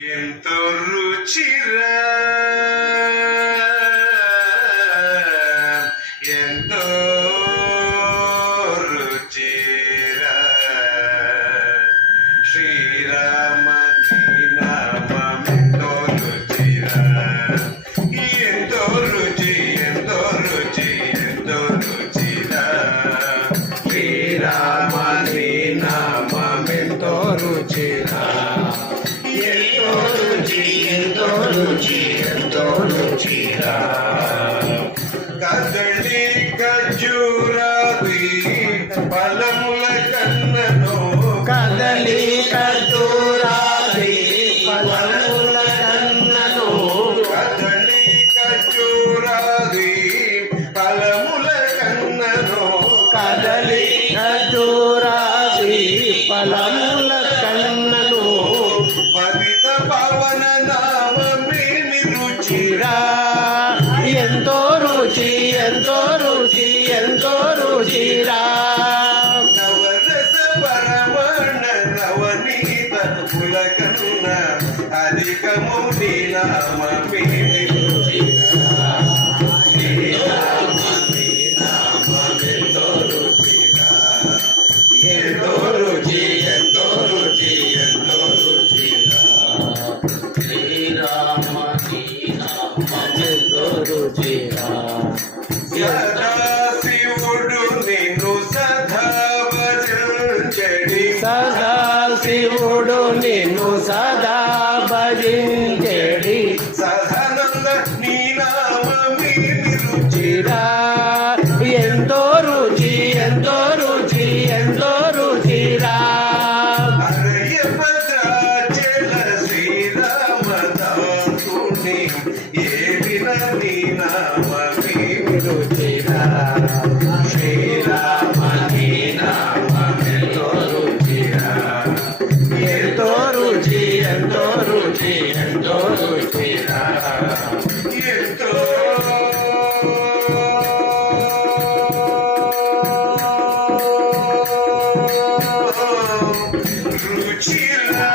ఎంతో రుచిరా ఎంతో రుచిరా శ్రీరామ నామమెంతో రుచిరా ఎంతో రుచి ఎంతో రుచి ఎంతో రుచిరా శ్రీరామ నామమెంతో రుచిరా ఎంతో రుచిరా కదళి ఖర్జూరాది ఫలముల కన్నను కదలి ఖర్జూరాది ఫలముల కన్నను కదళి ఖర్జూరాది ఫలముల కన్నను కదలి ఖర్జూరాది ఫలముల కన్నను పవిత పవన నామమేమి రుచిరా ఎంతో రుచి ఎంతో రుచి ఎంతో రుచిరా నవరస పరమణ నవనీత పులకన్న అధికము నీ నామమేమి రుచిరా ఎంతో రుచిరా ఎంతో రుచి ఎంతో రుచి ఎంతో రుచిరా శ్రీరామ ఎంతో రుచిరా సదాశివుడు నిన్ను సదా భజించెడి సదా శివుడు నిన్ను సదా భజించెడి సదానంద నీ నామమేమి రుచిరా ఎంతో రుచి ఎంతో రుచి ఎంతో రుచిరా హరయ భద్రాచల శ్రీరామదాసుని ఏలిన నీ నామమేమి రుచిరా శ్రీరామ నీ నామమెంతో రుచిరా ఎంతో రుచి ఎంతో రుచి ఎంతో రుచిరా ఎంతో రుచిరా